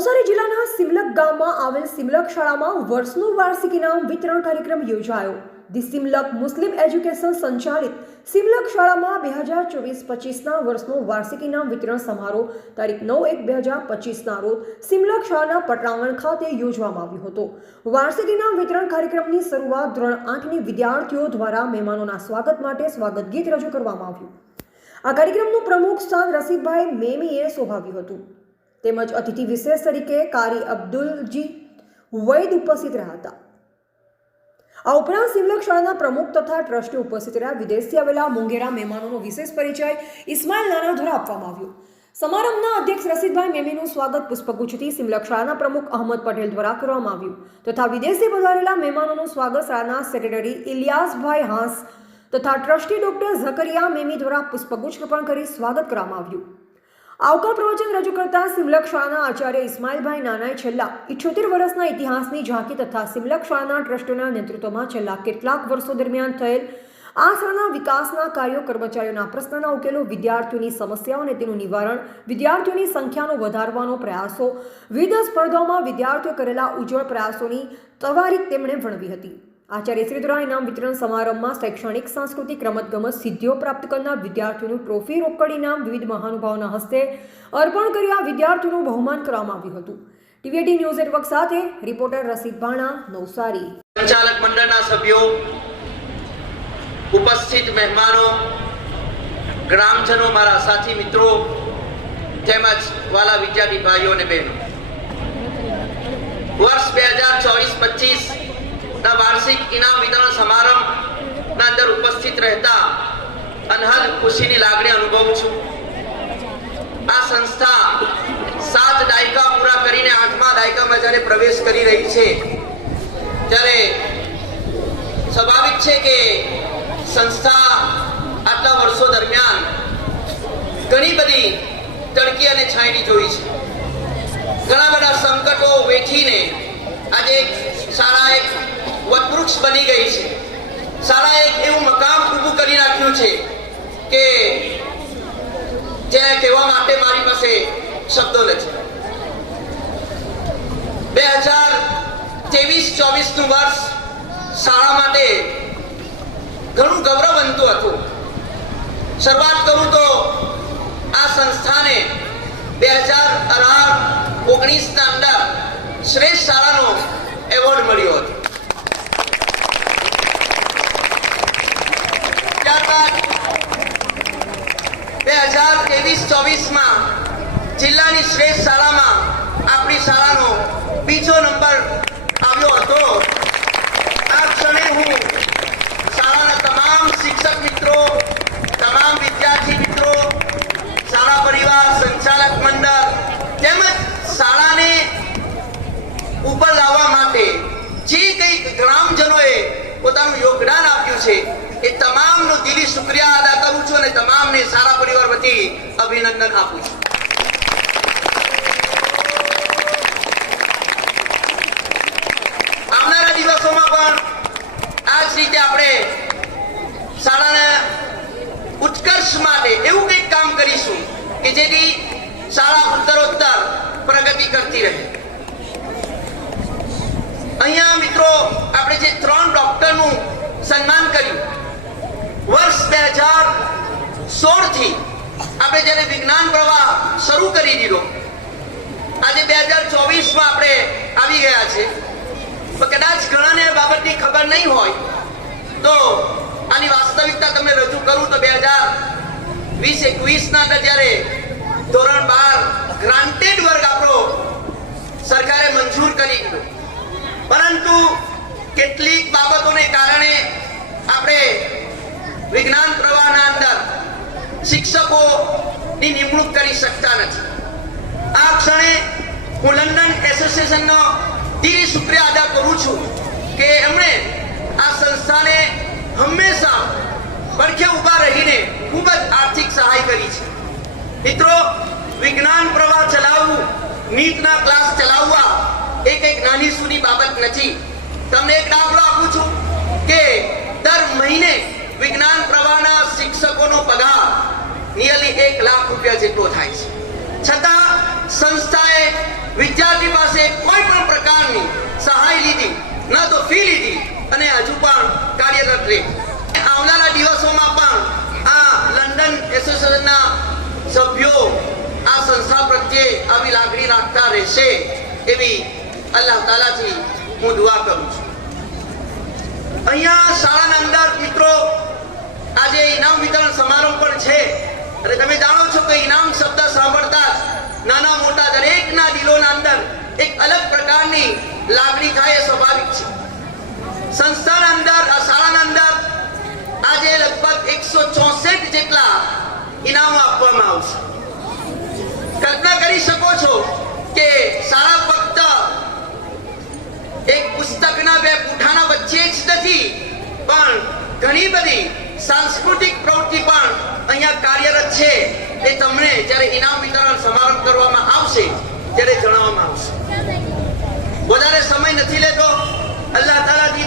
નવસારી જિલ્લાના સિમલક ગામમાં આવેલ સિમલક શાળામાં વર્ષનું વાર્ષિક ઇનામ વિતરણ કાર્યક્રમ યોજાયો. ધી સિમલક મુસ્લિમ એજ્યુકેશન સંચાલિત સિમલક શાળામાં બે હજાર ચોવીસ પચીસના વર્ષનો વાર્ષિક ઇનામ વિતરણ સમારોહ તારીખ નવ એક બે હજાર પચીસના રોજ સિમલક શાળાના પટરાવણ ખાતે યોજવામાં આવ્યો હતો. વાર્ષિક ઇનામ વિતરણ કાર્યક્રમની શરૂઆત ધોરણ આઠની વિદ્યાર્થીઓ દ્વારા મહેમાનોના સ્વાગત માટે સ્વાગત ગીત રજૂ કરવામાં આવ્યું. આ કાર્યક્રમનું પ્રમુખ સ્થાન રસીદભાઈ મેમીએ શોભાવ્યું હતું. તેમજ અતિથિ વિશેષ તરીકે કારી અબ્દુલજી વૈદ ઉપસ્થિત રહ્યા હતા. આ ઉપરાંત સિમલક શાળાના પ્રમુખ તથા ટ્રસ્ટી ઉપસ્થિત રહ્યા. વિદેશથી આવેલા મુંગેરા મહેમાનોનો વિશેષ પરિચય ઇસ્માઇલ નાના દ્વારા આપવામાં આવ્યો. સમારંભના અધ્યક્ષ રસીદભાઈ મેમીનું સ્વાગત પુષ્પગુચ્છથી સિમલક શાળાના પ્રમુખ અહમદ પટેલ દ્વારા કરવામાં આવ્યું તથા વિદેશથી પધારેલા મહેમાનોનું સ્વાગત શાળાના સેક્રેટરી ઇલિયાસભાઈ હાંસ તથા ટ્રસ્ટી ડોક્ટર ઝકરિયા મેમી દ્વારા પુષ્પગુચ્છ અર્પણ કરી સ્વાગત કરવામાં આવ્યું. આવકાર પ્રવચન રજૂ કરતા સિમલક શાહના આચાર્ય ઇસ્માઇલભાઈ નાનાએ છેલ્લા ઇઠ્યોતેર વર્ષના ઇતિહાસની ઝાંકી તથા સિમલક શાહના ટ્રસ્ટના નેતૃત્વમાં છેલ્લા કેટલાક વર્ષો દરમિયાન થયેલ આ શાળાના વિકાસના કાર્યો કર્મચારીઓના પ્રશ્નના ઉકેલો, વિદ્યાર્થીઓની સમસ્યાઓ અને તેનું નિવારણ, વિદ્યાર્થીઓની સંખ્યાનો વધારવાનો પ્રયાસો, વિવિધ સ્પર્ધાઓમાં વિદ્યાર્થીઓ કરેલા ઉજ્જવળ પ્રયાસોની તવારીખ તેમણે વર્ણવી હતી. આચાર્ય શ્રી દ્વારા ઇનામ વિતરણ સમારંભમાં શૈક્ષણિક, સાંસ્કૃતિક રમતગમત સિદ્ધિઓ પ્રાપ્ત કરનાર વિદ્યાર્થીઓનું ટ્રોફી રોકડ ઇનામ વિવિધ મહાનુભાવોના હસ્તે અર્પણ કરી આ વિદ્યાર્થીઓનું બહુમાન કરવામાં આવ્યું હતું. ટીવીટી ન્યૂઝ નેટવર્ક સાથે રિપોર્ટર રસિક ભાણા, નવસારી. સંચાલક મંડળના સભ્યો, ઉપસ્થિત મહેમાનો, ગ્રામજનો, મારા સાથી મિત્રો, તેમજ વાલા વિદ્યાર્થી ભાઈઓ અને બહેનો. વર્ષ બે હજાર ચોવીસ પચીસ ના વાર્ષિક ઇનામ વિતરણ સમારંભ ના અંદર ઉપસ્થિત રહેતા અનહદ ખુશીની લાગણી અનુભવું છું. આ સંસ્થા સાત દાયકા પૂરા કરીને આઠમા દાયકામાં જ્યારે પ્રવેશ કરી રહી છે, ત્યારે સ્વાભાવિક છે કે સંસ્થા આટલા વર્ષો દરમિયાન ઘણી બધી તડકી અને છાંયડી જોઈ છે. ઘણા બધા સંકટો વેઠીને આજે એક શાળા એક વટવૃક્ષ બની ગઈ છે. શાળાએ એક એવું મકામ ઊભું કરી નાખ્યું છે કે જે કહેવા માટે મારી પાસે શબ્દો નથી. બે હજાર ત્રેવીસ, ચોવીસનું વર્ષ શાળા માટે ઘણું ગૌરવ બનતું હતું. શરૂઆત કરું તો આ સંસ્થાને બે હજાર અઢાર ઓગણીસના અંદર શ્રેષ્ઠ શાળાનો એવોર્ડ મળ્યો હતો ત્યારબાદ બે હજાર ત્રેવીસ ચોવીસમાં જિલ્લાની શ્રેષ્ઠ શાળામાં આપણી શાળાનો બીજો નંબર આવ્યો હતો. આ ક્ષણે હું શાળાના તમામ શિક્ષક મિત્રો, તમામ વિદ્યાર્થી મિત્રો, શાળા પરિવાર, સંચાલક મંડળ તેમજ શાળાને ઉપર લાવવા માટે જે કંઈક ગ્રામજનોએ પોતાનું યોગદાન આપ્યું છે, એ તમામનો દિલી શુક્રિયા અદા કરું છું અને તમામને શાળા પરિવાર વતી અભિનંદન આપું છું. આવનારા દિવસોમાં પણ આ જ રીતે આપણે શાળાના ઉત્કર્ષ માટે એવું કંઈક કામ કરીશું કે જેથી શાળા ઉત્તરોત્તર પ્રગતિ કરતી રહે. અહીંયા મિત્રો આપણે જે ત્રણ ડોક્ટરનું સન્માન કર્યું. વર્ષ બે હજાર સોળથી આપણે જ્યારે વિજ્ઞાન પ્રવાહ શરૂ કરી દીધો, આજે બે હજાર ચોવીસમાં આપણે આવી ગયા છે તો કદાચ ઘણાને બાબતની ખબર નહીં હોય, તો આની વાસ્તવિકતા તમને રજૂ કરું તો બે હજાર વીસ એકવીસના અંદર જ્યારે ધોરણ બાર ગ્રાન્ટેડ વર્ગ આપણો સરકારે મંજૂર કરી દીધો. પરંતુ કેટલીક બાબતોને કારણે આપણે વિજ્ઞાન પ્રવાહના અંદર શિક્ષકોની નિમણૂક કરી શકતા નથી. આ ક્ષણે હું લંડન એસોસિએશનનો દિલી શુક્રિયા અદા કરું છું કે એમણે આ સંસ્થાને હંમેશા પડખે ઊભા રહીને ખૂબ જ આર્થિક સહાય કરી છે. મિત્રો, વિજ્ઞાન પ્રવાહ ચલાવવું, નીટના ક્લાસ ચલાવવા એ કંઈક નાની સૂની બાબત નથી. તમને એક દાખલો આપું છું કે દર મહિને વિજ્ઞાન પ્રવાહના શિક્ષકોનો પગાર નિયરલી એક લાખ રૂપિયા જેટલો થાય છે. છતાં સંસ્થાએ વિદ્યાર્થી પાસે કોઈ પણ પ્રકારની સહાય લીધી, ન તો ફી લીધી અને હજુ પણ કાર્યરત રહે. આવનારા દિવસોમાં પણ આ લંડન એસોસિએશનના સભ્યો આ સંસ્થા પ્રત્યે આવી લાગણી રાખતા રહેશે એવી અલ્લાહ તાલાથી હું દુઆ કરું છું. અહીંયા શાળાના અંદર મિત્રો આજે ઇનામ વિતરણ સમારોહ પણ છે. અને તમે જાણો છો કે ઇનામ શબ્દ સાંભળતા નાના મોટા દરેકના દિલોના અંદર એક અલગ પ્રકારની લાગણી થાય એ સ્વાભાવિક છે. સંસ્થાના અંદર, આ શાળાના અંદર આજે લગભગ એકસો ચોસઠ જેટલા ઇનામો આપવામાં આવશે. કલ્પના કરી શકો છો કે શાળા ફક્ત એક પુસ્તકના બે પૂઠાના વચ્ચે જ નથી, પણ ઘણી બધી સાંસ્કૃતિક પ્રવૃત્તિ પણ અહીંયા કાર્યરત છે. એ તમને જ્યારે ઇનામ વિતરણ સમારંભ કરવામાં આવશે, ત્યારે જણાવવામાં આવશે. વધારે સમય નથી લેતો. અલ્લાહ તાલાથી